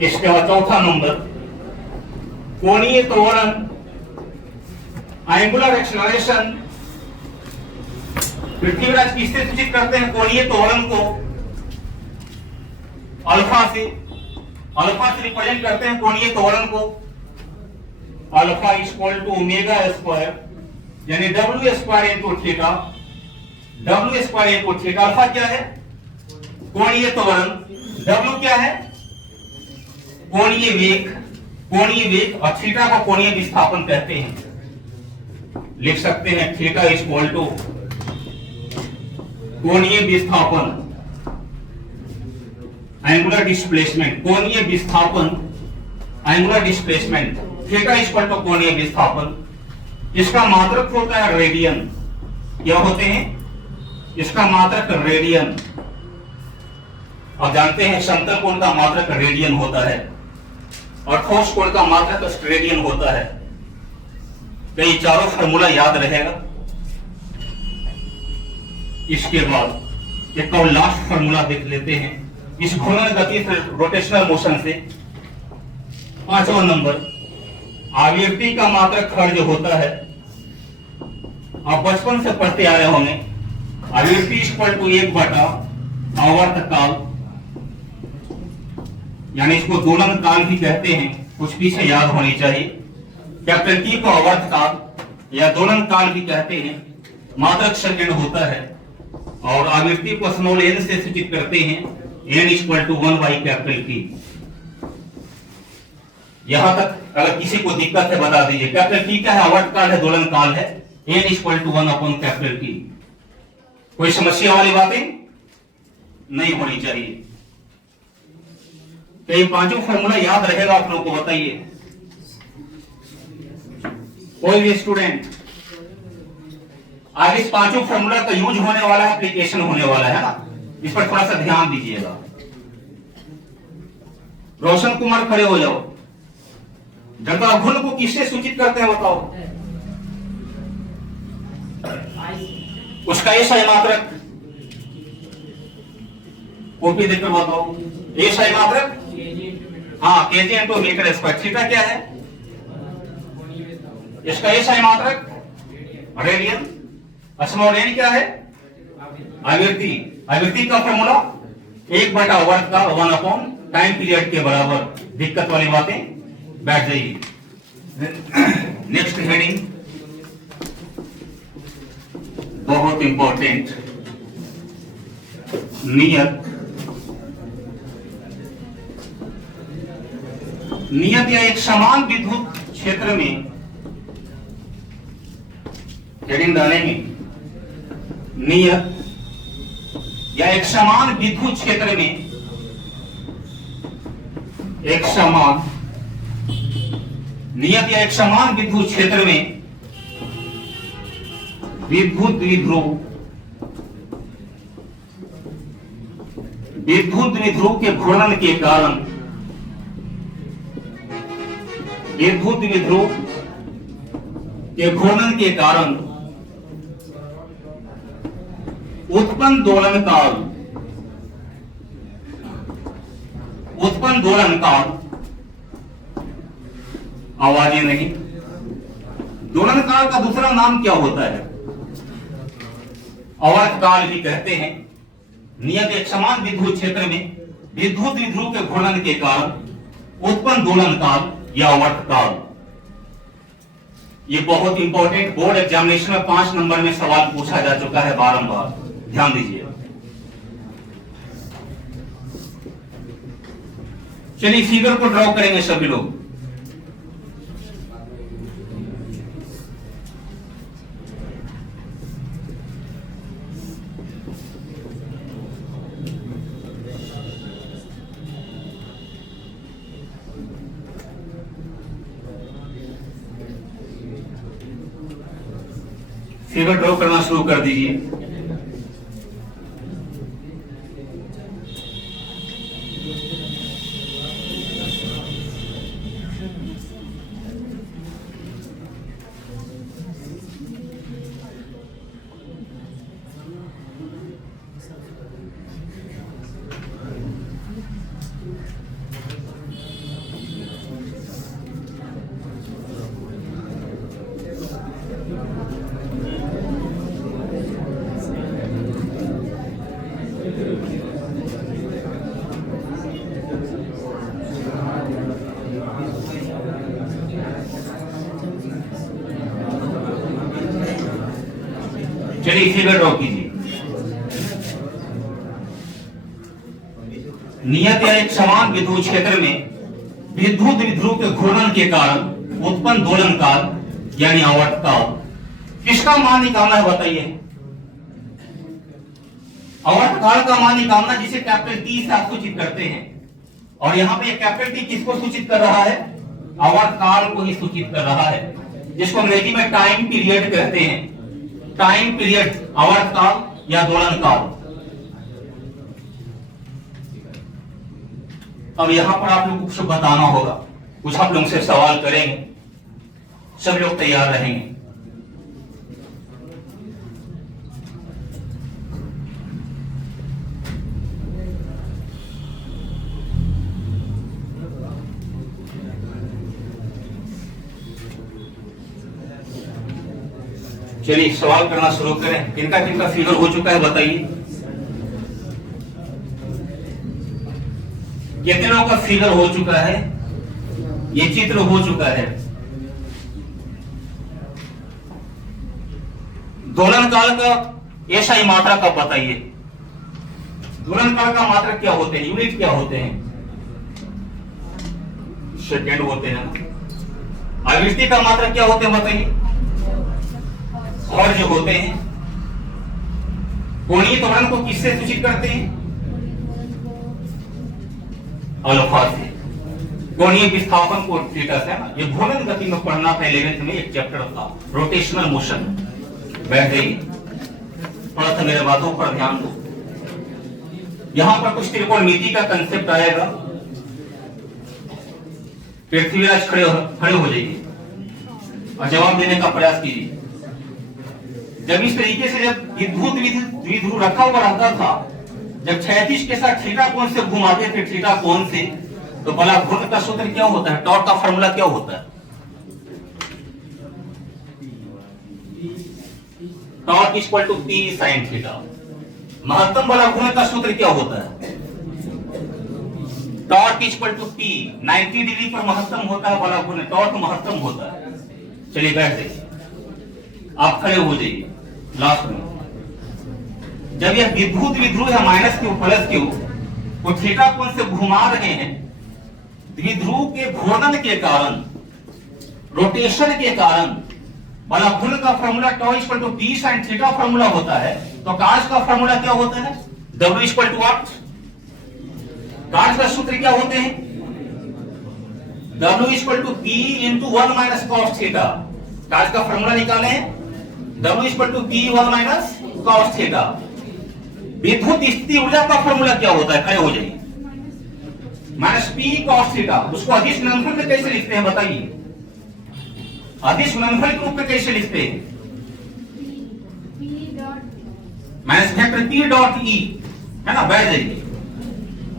इसके बाद चौथा नंबर, कोणीय त्वरण, एंगुलर एक्सेलरेशन। पृथ्वीराज किससे सूचित करते हैं कोणीय त्वरण को? अल्फा से। अल्फा से रिप्रेजेंट करते हैं कोणीय त्वरण को। Alpha equal to omega square, यानी W square into theta. W square into theta. Alpha क्या है? कोणीय त्वरण। डब्ल्यू क्या है? कोणीय वेग। कोणीय वेग और थीटा को कोणीय विस्थापन कहते हैं। लिख सकते हैं थीटा इक्वल टू कोणीय विस्थापन, एंगुलर डिस्प्लेसमेंट। कोणीय विस्थापन, angular displacement. Theta equal to कोणीय विस्थापन। इसका मात्रक होता है रेडियन। क्या होते हैं? इसका मात्रक रेडियन। आप जानते हैं समतल कोण का मात्रक रेडियन होता है और ठोस कोण का मात्रक स्टेरेडियन होता है। कई चारों फार्मूला याद रहेगा। इसके बाद एक और लास्ट फार्मूला देख लेते हैं इस घूर्णन गति से, रोटेशनल मोशन से। पांचवा नंबर, आवृत्ति का मात्रक खर्च होता है। आप बचपन से पढ़ते आए होंगे, आवृत्ति इक्वल टू 1/, आवर्तकाल, यानी इसको दोलन काल भी कहते हैं। कुछ पीछे याद होनी चाहिए। कैपिटल टी को आवर्तकाल या दोलन काल भी कहते हैं। मात्रक सेकंड होता है और आवृत्ति को स्मॉल एन से सूचित करते हैं। N equal to 1/T। यहां तक अगर किसी को दिक्कत है बता दीजिए। कैपिटल टी क्या है? आवर्तकाल है, दोलन काल है। N equal to 1/T। कोई समस्या वाली बातें नहीं होनी चाहिए। तो ये पांचों फॉर्मूला याद रहेगा आप लोगों को? बताइए कोई भी स्टूडेंट। आगे इस पांचों फॉर्मूला का यूज होने वाला है, एप्लीकेशन होने वाला है ना, इस पर थोड़ा सा ध्यान दीजिएगा। रोशन कुमार खड़े हो जाओ। जड़ता घूर्ण को किससे सूचित करते हैं बताओ? उसका एस आई मात्रक कॉपी देखकर बताओ। एस आई मात्रक, हाँ, kg into metre square. Theta क्या है? इसका एस आई मात्रक रेडियन। स्मॉल एन क्या है? आवृत्ति। आवृत्ति का फॉर्मूला 1/वर्ग 1 टाइम पीरियड के बराबर। दिक्कत वाली बातें बैठ जाइए। नेक्स्ट हेडिंग बहुत इंपॉर्टेंट, नियत। नियत या एक समान विद्युत क्षेत्र में, हेडिंग डालेंगे नियत या एक समान विद्युत क्षेत्र में, एक समान, नियत या एक समान विद्युत क्षेत्र में विद्युत द्विध्रुव, विद्युत द्विध्रुव के घूर्णन के कारण, विद्युत द्विध्रुव के घूर्णन के कारण उत्पन्न दोलन काल, उत्पन्न दोलन काल, आवाजें नहीं, दोलन काल का दूसरा नाम क्या होता है? आवर्त काल भी कहते हैं। नियत एक समान विद्युत क्षेत्र में विद्युत द्विध्रुव के घूर्णन के कारण उत्पन्न दोलन काल या आवर्त काल। ये बहुत इंपॉर्टेंट, बोर्ड एग्जामिनेशन में 5 नंबर में सवाल पूछा जा चुका है बारंबार। ध्यान दीजिए। चलिए फिगर को ड्रॉ करेंगे सभी लोग। फिगर ड्रॉ करना शुरू कर दीजिए। चलिए फिगर ड्रॉ कीजिए। नियत या एक समान विद्युत क्षेत्र में विद्युत द्विध्रुव के घूर्णन के कारण उत्पन्न दोलन काल यानी आवर्तकाल किसका मान निकालना है बताइए। आवर्तकाल का मान निकालना जिसे कैपिटल टी से आप सूचित करते हैं, और यहाँ पे कैपिटल टी किसको सूचित कर रहा है? आवर्तकाल को ही सूचित कर रहा है, जिसको अंग्रेजी में टाइम पीरियड कहते हैं। टाइम पीरियड, आवर्तकाल या दोलन काल। अब यहां पर आप लोग को कुछ बताना होगा, कुछ आप लोगों से सवाल करेंगे, सब लोग तैयार रहेंगे। चलिए सवाल करना शुरू करें। किनका किनका फिगर हो चुका है बताइए। कितने लोगों का फिगर हो चुका है? ये चित्र हो चुका है। दोलन काल का ऐसा ही मात्रा का बताइए। दोलन काल का मात्रा क्या होते हैं? यूनिट क्या होते हैं? सेकेंड होते हैं। आवृत्ति का मात्रा क्या होते हैं बताइए? हर्ट्ज होते हैं। कोणीय त्वरण को किससे सूचित करते हैं? अल्फा से। कोणीय विस्थापन को थीटा से, है ना। ये घूर्णन गति में पढ़ना था 11th में, एक चैप्टर था रोटेशनल मोशन। बैठ गई, थोड़ा सा मेरे बातों पर ध्यान दो। यहां पर कुछ त्रिकोणमिति का कंसेप्ट आएगा। पृथ्वीराज खड़े हो जाइए और जवाब देने का प्रयास कीजिए। जब इस तरीके से जब विद्युत द्विध्रुव रखा हुआ रहता था, जब क्षैतिज के साथ थीटा कोण से घुमाते थे, थीटा कोण से, तो बला घूर्णन का सूत्र क्या होता है? टॉर्क का फॉर्मूला क्या होता है? Torque equal to P sine theta. महत्तम बला घूर्णन का सूत्र क्या होता है? Torque equal to P. 90 degree पर महत्तम होता है बला घूर्णन, टॉर्क महत्तम होता है। चलिए बैठ जाइए, आप खड़े हो जाइए। लास्ट में जब यह विद्युत द्विध्रुव है माइनस क्यू प्लस क्यू वो थीटा कोण से घुमा रहे हैं, द्विध्रुव के घूर्णन के कारण, रोटेशन के कारण बला घूर्णन का formula tau equal to P sine theta formula होता है। तो कार्य का फॉर्मूला क्या होता है? W equal to what? कार्य का सूत्र क्या होते हैं? W equal to P into 1 minus cos theta. कार्य का फॉर्मूला निकाले हैं W equal to P 1 minus cos theta. विद्युत स्थिति ऊर्जा का फॉर्मूला क्या होता है? खड़े हो जाइए। Minus P cos theta. उसको अदिश गुणनफल में कैसे लिखते हैं बताइए? अदिश गुणनफल के रूप में कैसे लिखते हैं? Minus vector P dot E, है ना। बैठ जाइए।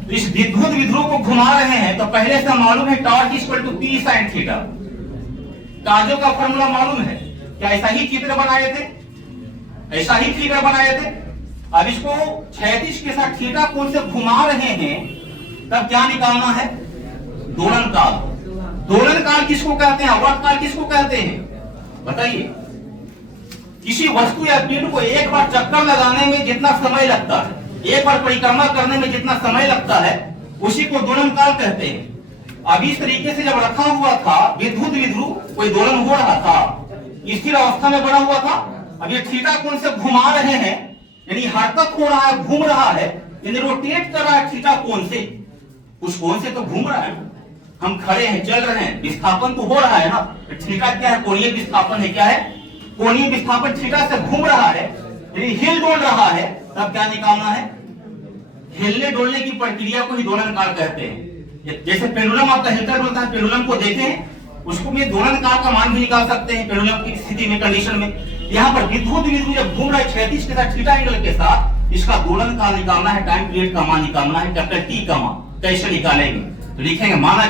तो इस विद्युत द्विध्रुव को घुमा रहे हैं, तो पहले से मालूम है torque equal to P sine theta. कार्यों का फॉर्मूला मालूम है। क्या ऐसा ही चित्र बनाए थे? ऐसा ही फिगर बनाए थे? अब इसको क्षैतिज के साथ थीटा कोण से घुमा रहे हैं, तब क्या निकालना है? दोलन काल। दोलन काल किसको कहते हैं? आवर्त काल किसको कहते हैं बताइए? किसी वस्तु या पिंड को एक बार चक्कर लगाने में जितना समय लगता है, एक बार परिक्रमा करने में जितना समय लगता है, उसी को दोलन काल कहते हैं। अब इस तरीके से जब रखा हुआ था विद्युत द्विध्रुव, कोई दोलन हो रहा था, स्थिर अवस्था में बना हुआ था। अब ये थीटा कोण से घुमा रहे हैं, यानी हरकत हो रहा है, घूम रहा है, यानी रोटेट कर रहा है थीटा कोण से। उस कोण से तो घूम रहा है। हम खड़े हैं, चल रहे हैं, विस्थापन तो हो रहा है ना। थीटा क्या है? कोणीय विस्थापन है। क्या है? कोणीय विस्थापन थीटा से घूम रहा है, यानी हिल डोल रहा है। तब क्या निकालना है? हिलने डोलने की प्रक्रिया को ही दोलन काल कहते हैं। जैसे पेंडुलम आपका हिलता डुलता है, पेंडुलम को देखें, उसको भी दोलन काल का मान भी निकाल सकते हैं पेंडुलम की स्थिति में, कंडीशन में। यहाँ पर विद्युत द्विध्रुव जब घूम रहा है क्षैतिज के साथ थीटा एंगल के साथ, इसका दोलन काल निकालना है, टाइम पीरियड का मान निकालना है, कैपिटल टी का मान। कैसे निकालेंगे? तो लिखेंगे माना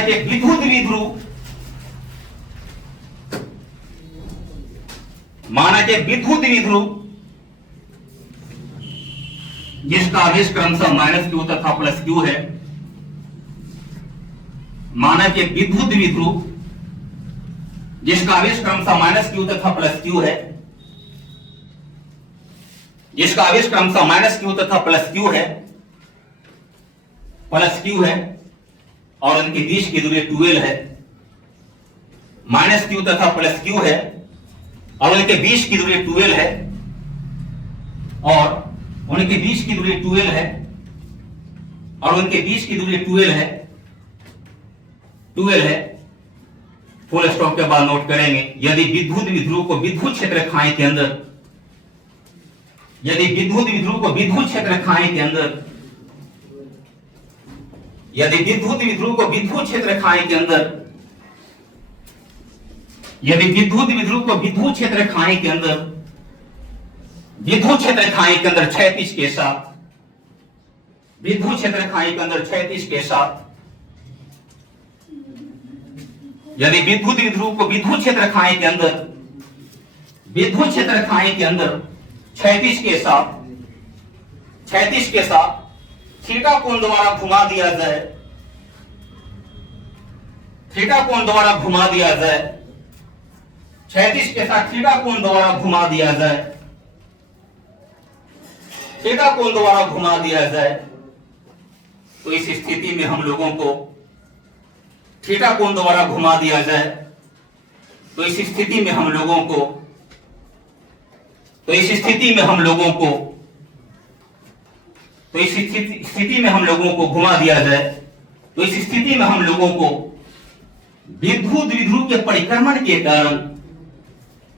कि विद्युत द्विध्रुव, माना कि विद्युत द्विध्रुव जिसका आवेश क्रमशः माइनस क्यू तथा प्लस क्यू है, माना कि विद्युत द्विध्रुव जिसका आवेश क्रमशः माइनस क्यू तथा प्लस क्यू है, जिसका आवेश क्रमशः माइनस क्यू तथा प्लस क्यू है, और उनके बीच की दूरी 12 है। माइनस क्यू तथा प्लस क्यू है और उनके बीच की दूरी 12 है, और उनके बीच की दूरी 12 है, और उनके बीच की दूरी 12 है, 12 है। फुल स्टॉप के बाद नोट करेंगे, यदि विद्युत विध्रुव को विद्युत क्षेत्र रेखाएं के अंदर, यदि विद्युत विध्रुव को विद्युत क्षेत्र रेखाएं के अंदर, यदि विद्युत विध्रुव को विद्युत क्षेत्र रेखाएं के अंदर, यदि विद्युत विध्रुव को विद्युत क्षेत्र रेखाएं के अंदर, विद्युत क्षेत्र रेखाएं के अंदर क्षैतिज के साथ, विद्युत क्षेत्र रेखाएं के अंदर क्षैतिज के साथ, यदि विद्युत विध्रुव को विद्युत क्षेत्र रेखाएं के अंदर, विद्युत क्षेत्र रेखाएं के अंदर क्षैतिज के साथ, क्षैतिज के साथ थीटा कोण द्वारा घुमा दिया जाए, थीटा कोण द्वारा घुमा दिया जाए, क्षैतिज के साथ थीटा कोण द्वारा घुमा दिया जाए, थीटा कोण द्वारा घुमा दिया जाए, तो इस स्थिति में हम लोगों को थीटा कोण द्वारा घुमा दिया जाए, तो इस स्थिति में हम लोगों को, तो इस स्थिति में हम लोगों को, तो इस स्थिति में हम लोगों को घुमा दिया जाए, तो इस स्थिति में हम लोगों को विद्युत विध्रुव के परिक्रमण के कारण,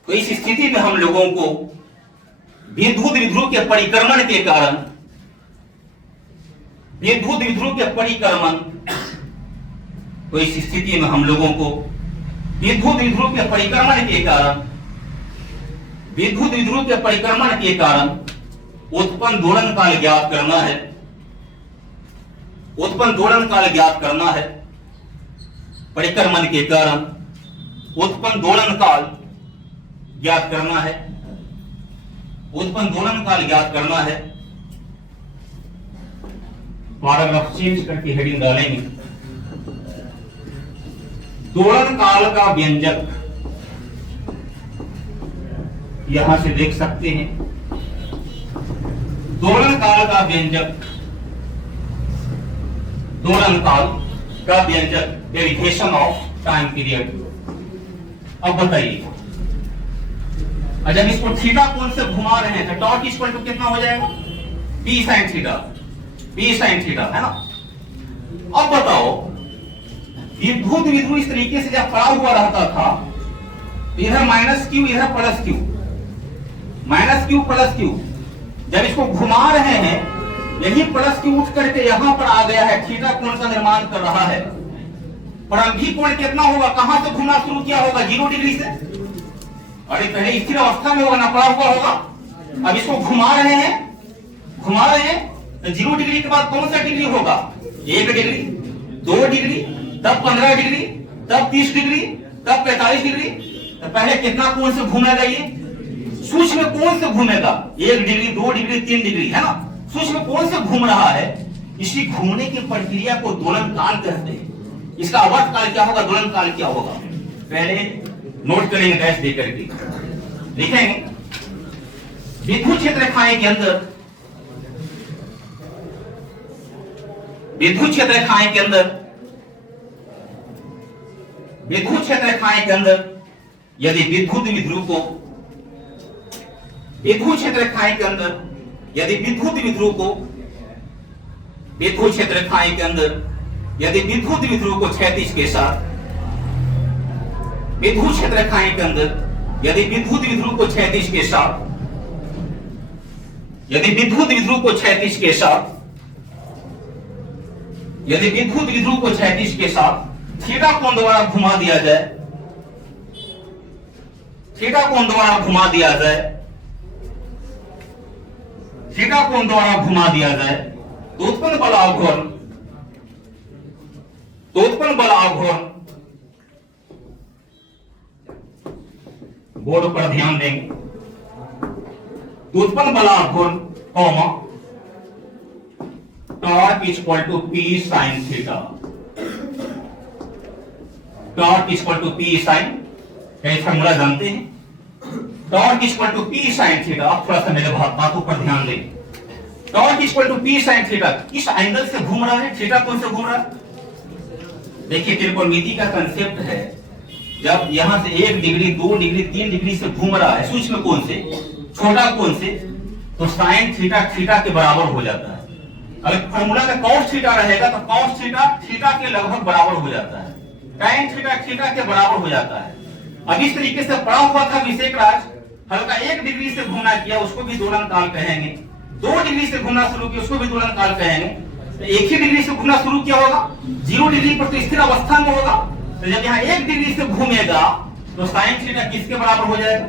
तो इस स्थिति में हम लोगों को विद्युत विध्रुव के परिक्रमण के कारण, विद्युत विध्रुव के परिक्रमण, तो इस स्थिति में हम लोगों को विद्युत विध्रुव के परिक्रमण के कारण, विद्युत विध्रुव के परिक्रमण के कारण उत्पन्न दोलन काल ज्ञात करना है, उत्पन्न दोलन काल ज्ञात करना है। परिक्रमण के कारण उत्पन्न दोलन काल ज्ञात करना है, उत्पन्न दोलन काल ज्ञात करना है। पैराग्राफ चेंज करके हेडिंग डालेंगे, दोलन काल का व्यंजक यहां से देख सकते हैं। दोलन काल का व्यंजक, दोलन काल का व्यंजक, डेरिवेशन ऑफ टाइम पीरियड। अब बताइए, जब इसको थीटा कोण से घुमा रहे हैं तो टॉर्क इक्वल टू कितना हो जाएगा? P sin theta, P sin theta, है ना। अब बताओ, विद्युत विध्रुव इस तरीके से जब खड़ा हुआ रहता था, इधर माइनस क्यू, इधर plus Q, minus Q plus Q, जब इसको घुमा रहे हैं, यही प्लस क्यू उठ करके यहां पर आ गया है, थीटा कोण का निर्माण कर रहा है। प्रारंभिक कोण कितना होगा? कहां से घूमना शुरू किया होगा? 0 डिग्री से। अरे पहले स्थिर अवस्था में होगा ना, पड़ा हुआ होगा। अब इसको घुमा रहे हैं, घुमा रहे हैं, तो 0 डिग्री के बाद कौन सा डिग्री होगा? 1 डिग्री, 2 डिग्री, तब 15 डिग्री, तब 30 डिग्री, तब 45 डिग्री। तो पहले कितना कोण से घूमेगा? ये सूक्ष्म कोण से घूमेगा, 1 डिग्री, 2 डिग्री, 3 डिग्री, है ना। सूक्ष्म कोण से घूम रहा है। इसी घूमने की प्रक्रिया को दोलन काल कहते हैं। इसका आवर्त काल क्या होगा? दोलन काल क्या होगा? पहले नोट करेंगे डैश दे करके, लिखेंगे विद्युत क्षेत्र रेखाएं के अंदर, विद्युत क्षेत्र रेखाएं के अंदर, विद्युत क्षेत्र रेखाएं के अंदर यदि विद्युत विध्रुव को, विद्युत क्षेत्र रेखाएं के अंदर यदि विद्युत विध्रुव को, विद्युत क्षेत्र रेखाएं के अंदर यदि विद्युत विध्रुव को क्षैतिज के साथ, विद्युत क्षेत्र रेखाएं के अंदर यदि विद्युत विध्रुव को क्षैतिज के साथ, यदि विद्युत विध्रुव को क्षैतिज के साथ, यदि विद्युत विध्रुव को क्षैतिज के साथ थीटा कोण द्वारा घुमा दिया जाए, थीटा कोण द्वारा घुमा दिया जाए, थीटा कोण द्वारा घुमा दिया जाए, तो उत्पन्न बल अवघूर्ण, तो उत्पन्न बल अवघूर्ण, बोर्ड पर ध्यान देंगे, तो उत्पन्न बल अवघूर्ण comma torque equal to P sin theta, torque equal to P sin क्या ये फॉर्मूला जानते हैं? Torque equal to P sine theta. अब थोड़ा सा मेरे बातों पर ध्यान दें। Torque equal to P sine theta किस एंगल से घूम रहा है? थीटा कौन से घूम रहा है? देखिए त्रिकोणमिति का कंसेप्ट है, जब यहां से 1 डिग्री 2 डिग्री 3 डिग्री से घूम रहा है सूक्ष्म कोण से छोटा कोण से, तो साइन थीटा थीटा के बराबर हो जाता है। अगर फॉर्मूला में cos थीटा रहेगा तो cos थीटा थीटा के लगभग बराबर हो जाता है, tan थीटा थीटा के बराबर हो जाता है। अब इस तरीके से पड़ा हुआ था अभिषेक राज, हल्का 1 डिग्री से घूमना किया, उसको भी दोलन काल कहेंगे। 2 डिग्री से घूमना शुरू किया, उसको भी दोलन काल कहेंगे। तो 1 ही डिग्री से घूमना शुरू किया होगा, 0 डिग्री पर तो स्थिर अवस्था में होगा। तो जब यहाँ 1 डिग्री से घूमेगा तो साइन थीटा किसके बराबर हो जाएगा?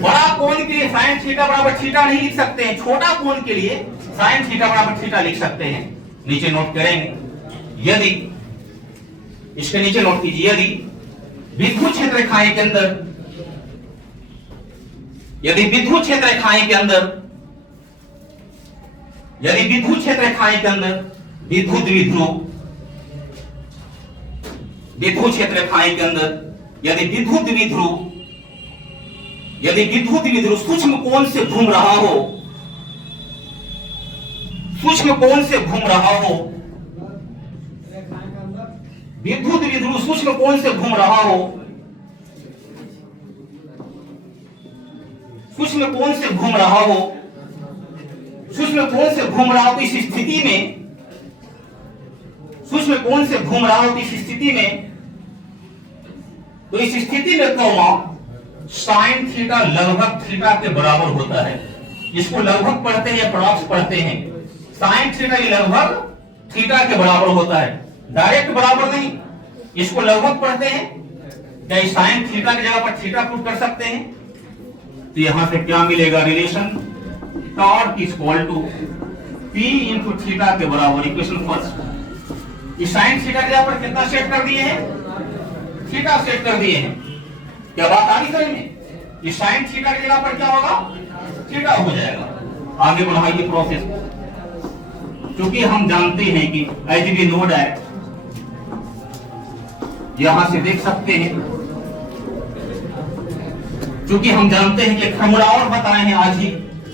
बड़ा कोण के लिए साइन थीटा बराबर थीटा नहीं लिख सकते हैं, छोटा कोण के लिए साइन थीटा बराबर थीटा लिख सकते हैं। नीचे नोट करेंगे, यदि इसके नीचे नोट कीजिए, यदि विद्युत क्षेत्र रेखाएं के अंदर, यदि विद्युत क्षेत्र रेखाएं के अंदर, यदि विद्युत क्षेत्र रेखाएं के अंदर विद्युत द्विध्रुव, विद्युत क्षेत्र रेखाएं के अंदर यदि विद्युत द्विध्रुव, यदि विद्युत द्विध्रुव सूक्ष्म कोण से घूम रहा हो, सूक्ष्म कोण से घूम रहा हो, विद्युत द्विध्रुव सूक्ष्म कोण से घूम रहा हो, सूक्ष्म कोण से घूम रहा हो, सूक्ष्म कोण से घूम रहा हो, तो इस स्थिति में, सूक्ष्म कोण से घूम रहा हो तो इस स्थिति में, तो इस स्थिति में कौमा साइन थीटा लगभग थीटा के बराबर होता है। इसको लगभग पढ़ते हैं या प्रॉक्स पढ़ते हैं। साइन थीटा ये लगभग थीटा के बराबर होता है, डायरेक्ट बराबर नहीं, इसको लगभग पढ़ते हैं। क्या इस साइन थीटा की जगह पर थीटा पुट कर सकते हैं? तो यहां से क्या मिलेगा? Relation torque equal to P into theta के बराबर। इक्वेशन फर्स्ट, इस साइन थीटा की जगह पर कितना सेट कर दिए हैं? थीटा सेट कर दिए हैं। क्या बात आ रही समझ में? इस साइन थीटा की जगह पर क्या होगा? थीटा हो जाएगा। आगे बढ़ाइए प्रोसेस को, क्योंकि हम जानते हैं कि एज वी नो दैट, यहां से देख सकते हैं, क्योंकि हम जानते हैं कि फॉर्मूला और बताए हैं, आज ही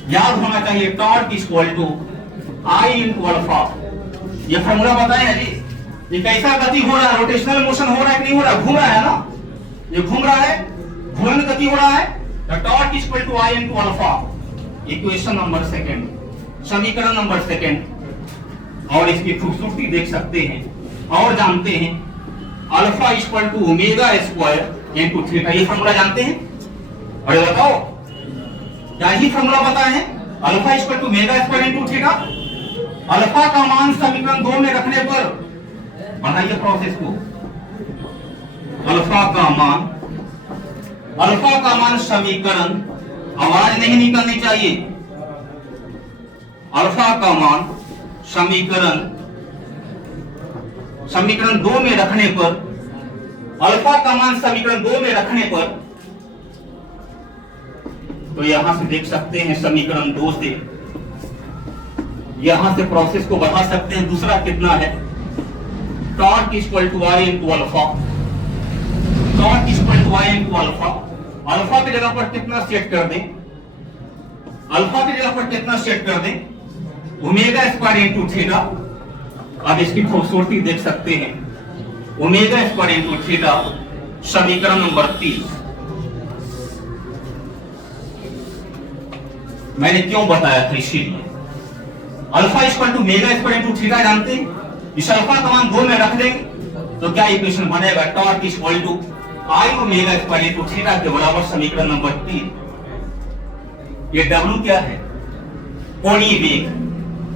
याद होना चाहिए। Torque equal to I into alpha, ये फॉर्मूला बताए हैं जी। ये कैसा गति हो रहा है? रोटेशनल मोशन हो रहा है कि नहीं हो रहा? घूम रहा है ना, ये घूम रहा है, घूमने में गति हो रहा है। Torque equal to I into alpha. Equation number second, समीकरण नंबर सेकंड। और इसकी खूबसूरती देख सकते हैं और जानते हैं, alpha equal to omega square into theta. ये फॉर्मूला जानते हैं? अरे बताओ, क्या ही फॉर्मूला बताए हैं? Alpha equal to omega square into theta. Alpha का मान समीकरण 2 में रखने पर, बढ़ाइए प्रोसेस को, अल्फा का मान, अल्फा का मान समीकरण, आवाज नहीं निकलनी चाहिए, अल्फा का मान समीकरण, समीकरण 2 में रखने पर, अल्फा का मान समीकरण 2 में रखने पर, तो यहां से देख सकते हैं समीकरण 2 से यहां से प्रोसेस को बढ़ा सकते हैं। दूसरा कितना है? Torque equal to I into alpha, torque equal to I into alpha. Alpha की जगह पर कितना सेट कर दें? अल्फा की जगह पर कितना सेट कर दें? Omega square into theta. अब इसकी खूबसूरती देख सकते हैं, ओमेगा स्क्वायर इंटू थीटा, समीकरण नंबर 3। मैंने क्यों बताया था? इसीलिए alpha equal to omega square into theta जानते हैं। इस अल्फा का मान 2 में रख देंगे तो क्या इक्वेशन बनेगा? Torque equal to I omega square into theta के बराबर, समीकरण नंबर 3। ये W क्या है? कोणीय वेग,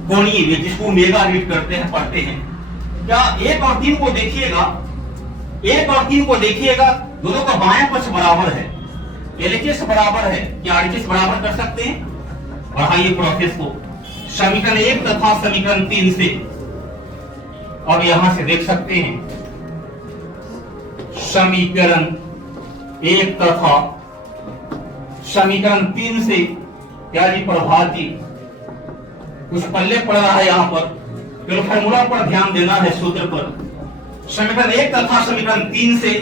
कोणीय वेग जिसको ओमेगा रीड करते हैं, पढ़ते हैं। क्या 1 और 3 को देखिएगा, 1 और 3 को देखिएगा, दोनों का बायां पक्ष बराबर है, LHS बराबर है। क्या RHS बराबर कर सकते हैं? बढ़ाइए प्रोसेस को, समीकरण 1 तथा समीकरण 3 से। और यहां से देख सकते हैं समीकरण 1 तथा समीकरण 3 से, क्या जी प्रभात जी कुछ पल्ले पड़ रहा है यहां पर, फिर फॉर्मूला पर ध्यान देना है, सूत्र पर। समीकरण 1 तथा समीकरण 3 से,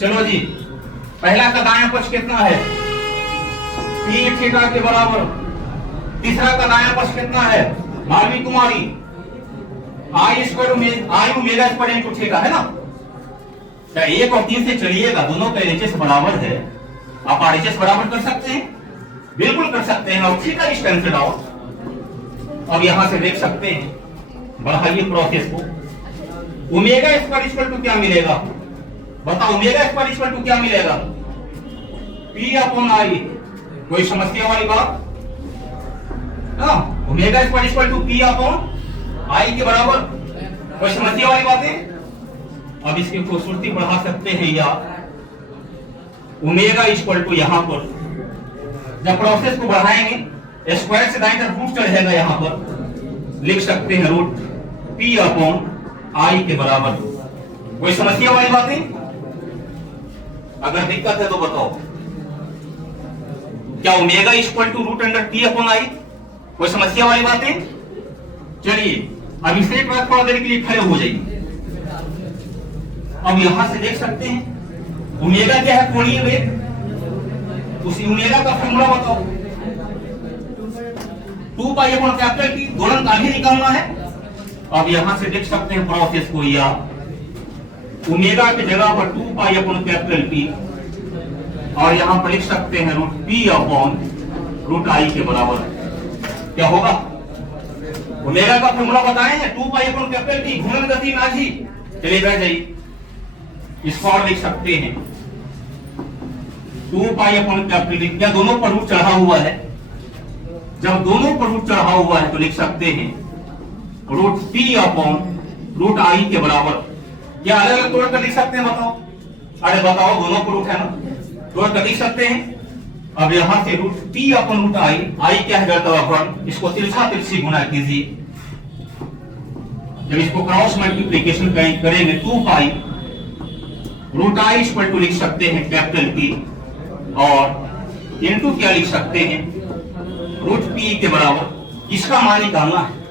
चलो जी पहला का दायां पक्ष कितना है, पी थीटा के बराबर। तीसरा का दायां पक्ष कितना है, मालवी कुमारी, आई स्क्वायर आई ओमेगा स्क्वायर इनटू थीटा है ना। क्या 1 और 3 से चलिएगा, दोनों का एलएचएस बराबर है, आप आरएचएस बराबर कर सकते हैं, बिल्कुल कर सकते हैं। और थीटा इज कैंसिल आउट। अब यहां से देख सकते हैं, बढ़ाइए प्रोसेस को, ओमेगा स्क्वायर इक्वल टू क्या मिलेगा, बताओ ओमेगा स्क्वायर इक्वल टू क्या मिलेगा, पी अपॉन आई। कोई समस्या वाली बात ना, omega square equal to P upon I के बराबर, कोई समस्या वाली बातें। अब इसकी खूबसूरती बढ़ा सकते हैं, या ओमेगा इक्वल टू यहां पर जब प्रोसेस को बढ़ाएंगे स्क्वायर से दाईं तरफ रूट चढ़ेगा, यहां पर लिख सकते हैं रूट पी अपॉन आई के बराबर। कोई समस्या वाली बातें, अगर दिक्कत है तो बताओ। क्या omega equal to root under P upon I, कोई समस्या वाली बातें। चलिए अब इसे एक बार थोड़ा देर के लिए खड़े हो जाइए। अब यहां से देख सकते हैं ओमेगा क्या है, कोणीय वेग, उसी ओमेगा का फॉर्मूला बताओ, 2 पाई अपॉन कैपिटल टी, दोलन का भी निकालना है। अब यहां से देख सकते हैं प्रोसेस को, या ओमेगा की जगह पर 2 पाई अपॉन कैपिटल टी, और यहां पर लिख सकते हैं root P upon root I के बराबर। क्या होगा, ओमेगा का फॉर्मूला बताए हैं, 2 पाई अपॉन कैपिटल टी, घूर्णन गति माझी। चलिए बैठ जाइए, इसको और लिख सकते हैं 2 पाई अपॉन कैपिटल टी। क्या दोनों पर रूट चढ़ा हुआ है, जब दोनों पर रूट चढ़ा हुआ है तो लिख सकते हैं root P upon root I के बराबर। क्या अलग अलग तोड़ कर लिख सकते हैं, बताओ। अरे बताओ, दोनों पर रूट है ना, तोड़ कर लिख सकते हैं। अब यहां से root P upon root I क्या है, जड़त्वाघूर्ण, इसको तिरछा तिरछी गुना कीजिए। जब इसको क्रॉस मल्टीप्लीकेशन करेंगे 2 pi root I equal to लिख सकते हैं कैपिटल पी, और इनटू क्या लिख सकते हैं रूट पी के बराबर। किसका मान निकालना है,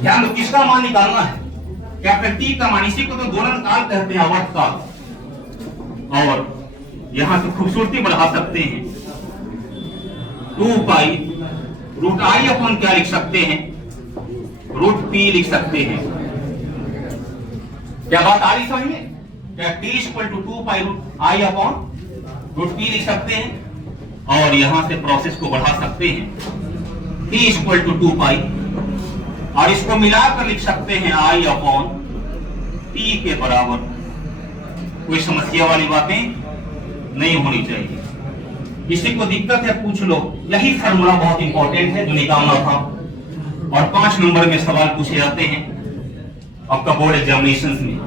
ध्यान दो, किसका मान निकालना है, कैपिटल टी का मान। इसी को तो दोलन काल कहते हैं, आवर्त काल। और यहां से खूबसूरती बढ़ा सकते हैं, 2 पाई रूट आई अपॉन क्या लिख सकते हैं, रूट पी लिख सकते हैं। क्या बात आ रही समझ में, क्या T equal to 2 pi root I upon root P लिख सकते हैं, और यहां से प्रोसेस को बढ़ा सकते हैं, टी इक्वल टू 2 पाई, और इसको मिलाकर लिख सकते हैं आई अपॉन पी के बराबर। कोई समस्या वाली बातें नहीं होनी चाहिए। किसी को दिक्कत है पूछ लो, यही फार्मूला बहुत इंपॉर्टेंट है जो निकालना था, और 5 नंबर में सवाल पूछे जाते हैं आपका बोर्ड एग्जामिनेशन में।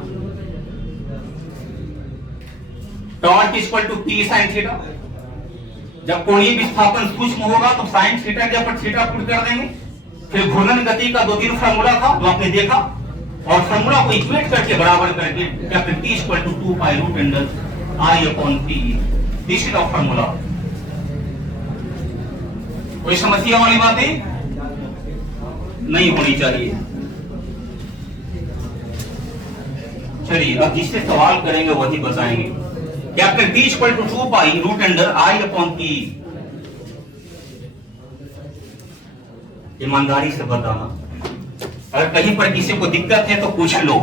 Torque equal to P sine theta, जब कोणीय विस्थापन सूक्ष्म होगा तो साइन थीटा के ऊपर थीटा पुट कर देंगे। फिर घूर्णन गति का 2-3 फार्मूला था जो आपने देखा, और फार्मूला को इक्वेट करके बराबर करके capital T equal to 2 pi root under I upon P, this is the formula. कोई समस्या वाली बातें नहीं होनी चाहिए। चलिए अब जिससे सवाल करेंगे वही बताएंगे। Capital T equal to 2 pi root under I upon P. ईमानदारी से बताना, अगर कहीं पर किसी को दिक्कत है तो पूछ लो।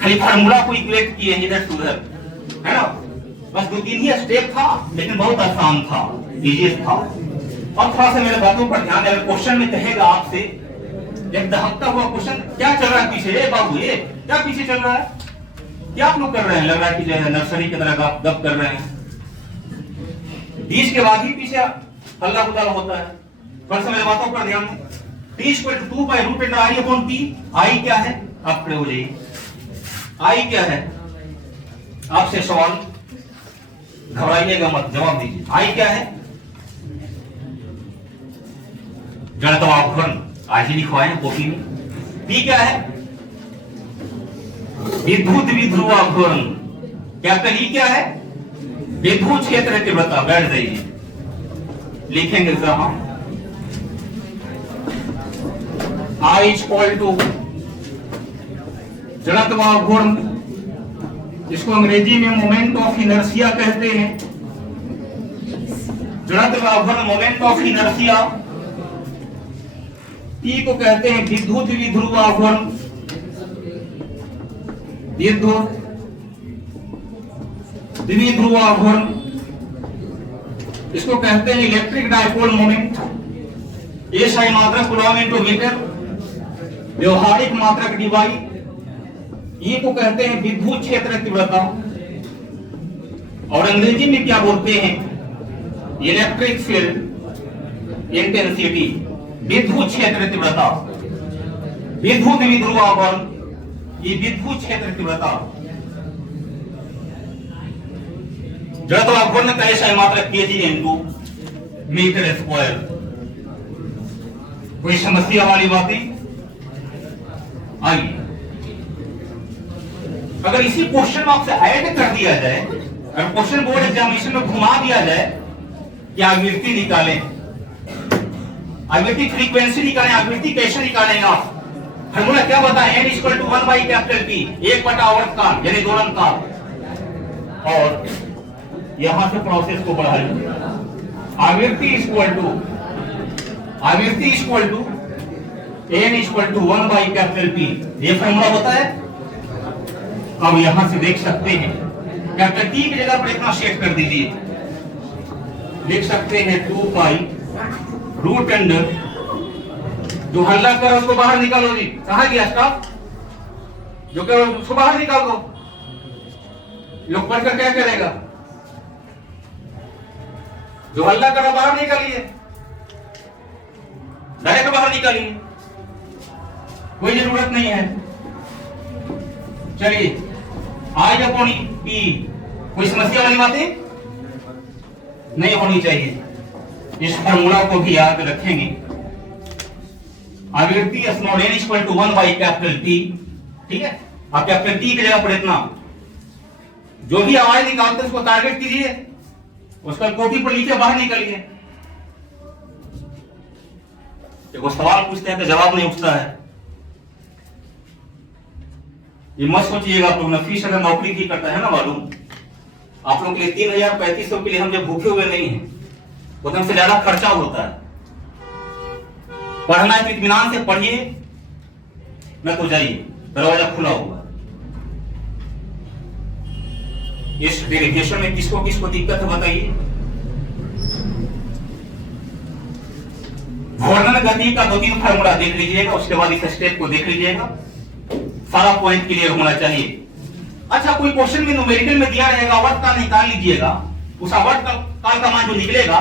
खाली फार्मूला को इक्वेट किए इधर से उधर, है ना, बस 2-3 ही स्टेप था, लेकिन बहुत आसान था, इजीएस्ट था। और थोड़ा सा मेरे बातों पर ध्यान देना। क्वेश्चन में कहेगा आपसे एक दहकता हुआ क्वेश्चन, क्या चल रहा है पीछे, बाबू ये क्या पीछे चल रहा है, क्या आप लोग कर रहे हैं, लग रहा है कि जो है नर्सरी की तरह गप कर रहे हैं। 20 के बाद ही पीछे हल्ला गुल्ला होता है। थोड़ा सा मेरे बातों पर ध्यान दें। T equal to 2 pi root under I upon P. I क्या है, आप खड़े हो जाइए। आई क्या है, आपसे सवाल, घबराइएगा मत, जवाब दीजिए। आई क्या है, जड़त्वाघूर्ण, आज ही लिखवाए हैं कॉपी में। पी क्या है, विद्युत विध्रुवाघूर्ण। कैपिटल ई क्या है, विद्युत क्षेत्र तीव्रता। बैठ जाइए, लिखेंगे जहां आई इक्वल टू जड़त्वाघूर्ण इसको अंग्रेजी में मोमेंट ऑफ इनर्शिया कहते हैं। जड़त्व आघूर्ण मोमेंट ऑफ इनर्शिया। टी को कहते हैं विद्युत द्विध्रुव आघूर्ण। विद्युत द्विध्रुव आघूर्ण, इसको कहते हैं इलेक्ट्रिक डायपोल मोमेंट। एसआई मात्रक कूलॉम इनटू मीटर, व्यवहारिक मात्रक डिवाई। ये को कहते हैं विद्युत क्षेत्र तीव्रता, और अंग्रेजी में क्या बोलते हैं, इलेक्ट्रिक फील्ड इंटेंसिटी, विद्युत क्षेत्र तीव्रता। विद्युत द्विध्रुव आघूर्ण, ये विद्युत क्षेत्र तीव्रता। जड़त्व आघूर्ण का एसआई मात्रक केजी इनटू मीटर स्क्वायर। कोई समस्या वाली बातें? आइए, अगर इसी क्वेश्चन में आपसे ऐड कर दिया जाए, अगर क्वेश्चन बोर्ड एग्जामिनेशन में घुमा दिया जाए कि आवृत्ति निकालें, आवृत्ति फ्रीक्वेंसी निकालें, आवृत्ति कैसे निकालेंगे आप? फॉर्मूला क्या बताएं? n equal to 1 by capital P, 1 बटा आवर्तकाल यानी दोलन काल, और यहां से प्रोसेस को बढ़ाइए। आवृत्ति equal to n equal to 1 by capital P, ये फॉर्मूला होता है। अब यहां से देख सकते हैं कैपिटल T की जगह पर इतना सेट कर दीजिए, लिख सकते हैं 2 पाई रूट अंडर, जो हल्ला कर उसको बाहर निकालो जी। कहा गया स्टॉप? जो कर उसको बाहर निकाल दो। लोग पढ़कर क्या करेगा? जो हल्ला करो बाहर निकालिए, डायरेक्ट बाहर निकालिए, कोई जरूरत नहीं है। चलिए, आज अपनी पी, कोई समस्या वाली बातें नहीं होनी चाहिए। इस फॉर्मूला को भी याद रखेंगे। आवृत्ति small n equal to 1 by capital T, ठीक है। आप कैपिटल T की जगह पर इतना, जो भी आवाज निकालते हैं उसको टारगेट कीजिए, उसका कोटि पर नीचे बाहर निकलिए। देखो सवाल पूछते हैं तो जवाब नहीं उठता है, ये मत सोचिएगा। आप लोग ना फीस अगर नौकरी की करता है ना, मालूम आप लोग के लिए 3,000-3,500 के लिए हम जब भूखे हुए नहीं हैं, तो हमसे ज्यादा खर्चा होता है। पढ़ना है तो इत्मीनान से पढ़िए, न तो जाइए, दरवाजा खुला हुआ। इस डेरिवेशन में किसको किसको दिक्कत है बताइए? घूर्णन गति का 2-3 फार्मूला देख लीजिएगा, उसके बाद इस स्टेप को देख लीजिएगा, सारा पॉइंट क्लियर होना चाहिए। अच्छा, कोई क्वेश्चन में न्यूमेरिकल में दिया रहेगा, आवर्त काल निकाल लीजिएगा। उस आवर्त काल का मान जो निकलेगा,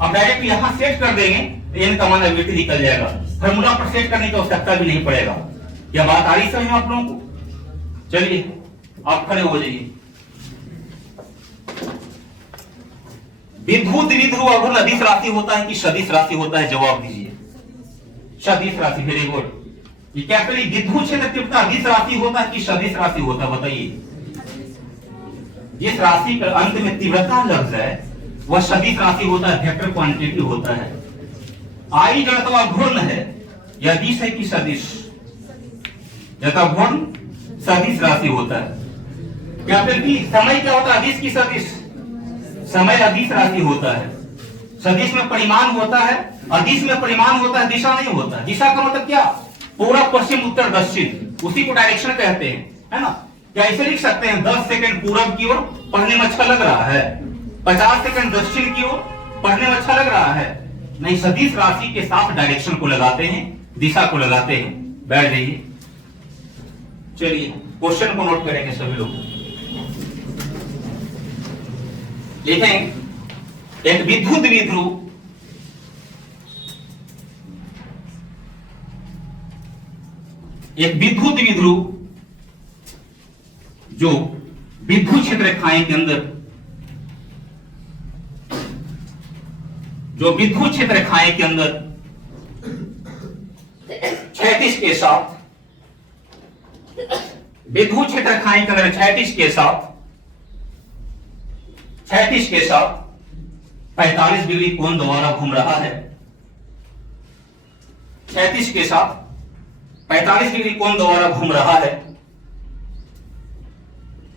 अब डायरेक्ट यहां सेट कर देंगे, n का मान आवृत्ति निकल जाएगा। फॉर्मूला पर सेट करने की आवश्यकता भी नहीं पड़ेगा। क्या बात आ रही समझ में आप लोगों को? चलिए, आप खड़े हो जाइए। विद्युत द्विध्रुव आघूर्ण अदिश राशि होता है कि सदिश राशि होता है? जवाब दीजिए। सदिश राशि, वेरी गुड। ये कैपिटल विद्युत क्षेत्र तीव्रता अदिश राशि होता है कि सदिश राशि होता है? बताइए। जिस राशि के अंत में तीव्रता लग जाए वह सदिश राशि होता है, वेक्टर क्वांटिटी होता है। आई जड़त्व आघूर्ण है, यह अदिश है कि सदिश? जड़त्व आघूर्ण सदिश राशि होता है। कैपिटल P, समय क्या होता है? अदिश की सदिश? समय अदिश राशि होता है। सदिश में परिमाण होता है, अदिश में परिमाण होता है, दिशा नहीं होता। दिशा का मतलब क्या? पूर्व पश्चिम उत्तर दक्षिण, उसी को डायरेक्शन कहते हैं, है ना। क्या ऐसे लिख सकते हैं 10 सेकंड पूरब की ओर, पढ़ने में अच्छा लग रहा है। 50 सेकंड दक्षिण की ओर, पढ़ने में अच्छा लग रहा है। नहीं, सदिश राशि के साथ डायरेक्शन को लगाते हैं, दिशा को लगाते हैं। बैठ जाइए। चलिए, क्वेश्चन को नोट करेंगे सभी लोग। देखें, एक विद्युत द्विध्रुव जो विद्युत क्षेत्र रेखाएं के अंदर, जो विद्युत क्षेत्र रेखाएं के अंदर क्षैतिज के साथ, विद्युत क्षेत्र रेखाएं के अंदर क्षैतिज के साथ 45 डिग्री कोण द्वारा घूम रहा है। क्षैतिज के साथ 45 डिग्री कोण द्वारा घूम रहा है।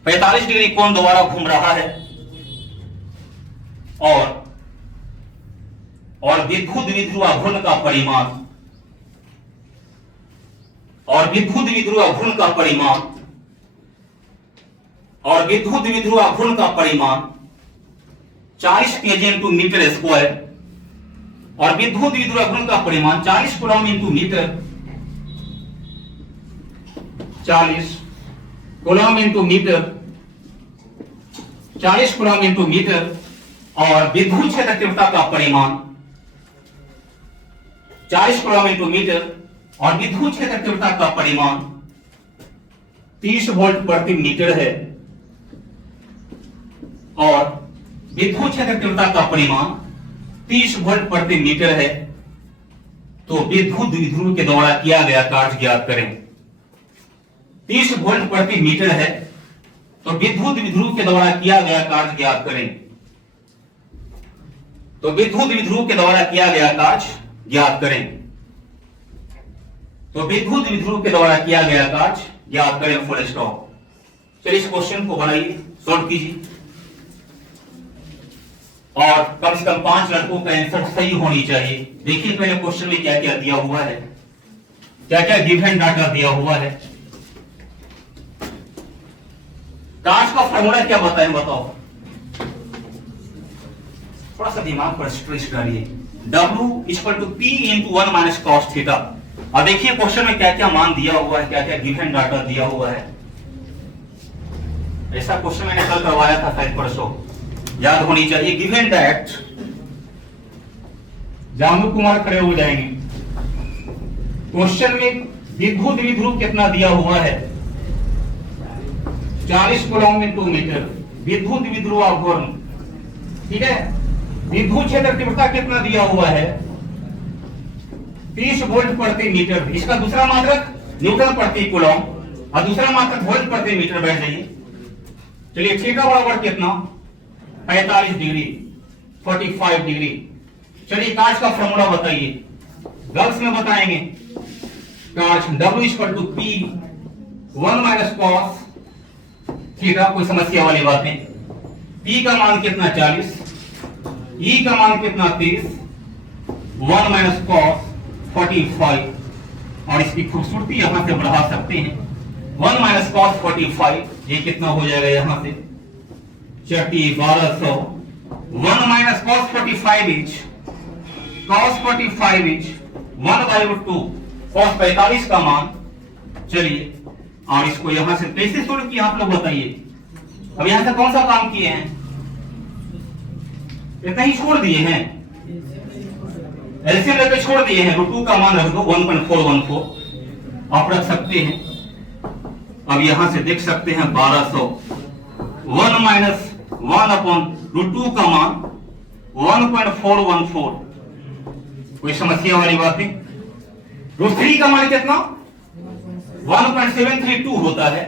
45 डिग्री कोण द्वारा घूम रहा है और विद्युत द्विध्रुव घूर्णन का परिमाण और विद्युत द्विध्रुव घूर्णन का परिमाण और विद्युत द्विध्रुव घूर्णन का परिमाण 40 kg इंटू मीटर स्क्वायर और विद्युत द्विध्रुव घूर्णन का परिमाण 40 coulomb into metre 40 coulomb into metre 40 coulomb into metre और विद्युत क्षेत्र तीव्रता का परिमाण 40 कूलम इंटू मीटर और विद्युत क्षेत्र तीव्रता का परिमाण 30 वोल्ट प्रति मीटर है और विद्युत क्षेत्र तीव्रता का परिमाण 30 वोल्ट प्रति मीटर है। तो विद्युत द्विध्रुव के द्वारा किया गया कार्य ज्ञात करें। 30 वोल्ट प्रति मीटर है तो विद्युत द्विध्रुव के द्वारा किया गया कार्य ज्ञात करें। तो विद्युत द्विध्रुव के द्वारा किया गया कार्य ज्ञात करें। तो विद्युत द्विध्रुव के द्वारा किया गया कार्य ज्ञात करें। Full stop. चलिए इस क्वेश्चन को बनाइए, सॉल्व कीजिए और कम से कम 5 लड़कों का आंसर सही होनी चाहिए। देखिए पहले क्वेश्चन में क्या क्या दिया हुआ है, क्या क्या गिवन डाटा दिया हुआ है। कार्य का फॉर्मूला क्या बताएं, बताओ। थोड़ा सा दिमाग पर स्ट्रेस डालिए। W = P × 1 - cos theta. अब देखिए क्वेश्चन में क्या क्या मान दिया हुआ है, क्या क्या गिवन डाटा दिया हुआ है। ऐसा क्वेश्चन मैंने कल करवाया था, शायद परसों, याद होनी चाहिए। गिवन दैट, जानू कुमार खड़े हो जाएंगे। क्वेश्चन में विद्युत द्विध्रुव कितना दिया हुआ है, 40 कूलम इंटू मीटर विद्युत द्विध्रुव घूर्णन, ठीक है। विद्युत क्षेत्र तीव्रता कितना दिया हुआ है, 30 वोल्ट प्रति मीटर। इसका दूसरा मात्रक न्यूटन प्रति कूलम और दूसरा मात्रक वोल्ट प्रति मीटर। बैठ जाइए। चलिए थीटा बराबर कितना, 45 डिग्री, 45 डिग्री। चलिए कांच का फॉर्मूला बताइए, गर्ल्स में बताएंगे। कांच W = P 1 - cos थीटा। कोई समस्या वाली बात नहीं। P का मान कितना, 40, E का मान कितना, 30, 1 - cos 45। और इसकी खूबसूरती यहां से बढ़ा सकते हैं। 1 - cos 45 ये कितना हो जाएगा, यहां से 1200। 1 - cos 45 is cos 45 is 1/2 cos 45 का मान। चलिए और इसको यहां से कैसे सोल्व किया आप लोग बताइए। अब यहां से कौन सा काम किए हैं, इतना ही छोड़ दिए हैं, एलसीएम लेकर छोड़ दिए हैं। √2 का मान रख दो 1.414 आप रख सकते हैं। अब यहां से देख सकते हैं 1200। 1 - 1/√2 का मान 1.414। कोई समस्या वाली बात नहीं। √3 का मान कितना, 1.732 होता है।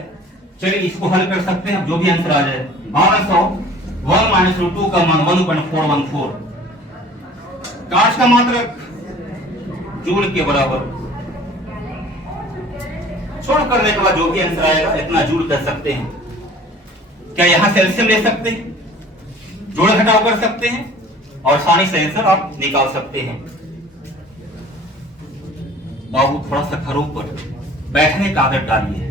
चलिए इसको हल कर सकते हैं, जो भी आंसर आ जाए। 1200 1 - √2 का मान 1.414। कांच का मात्रक जूल के बराबर। छोड़ करने के बाद जो भी आंसर आएगा इतना जूल कर सकते हैं। क्या यहां से एलसीएम ले सकते हैं, जोड़ घटाव कर सकते हैं और आसानी से आंसर आप निकाल सकते हैं। बाबू थोड़ा सा खरों पर बैठने का आदत डालिए।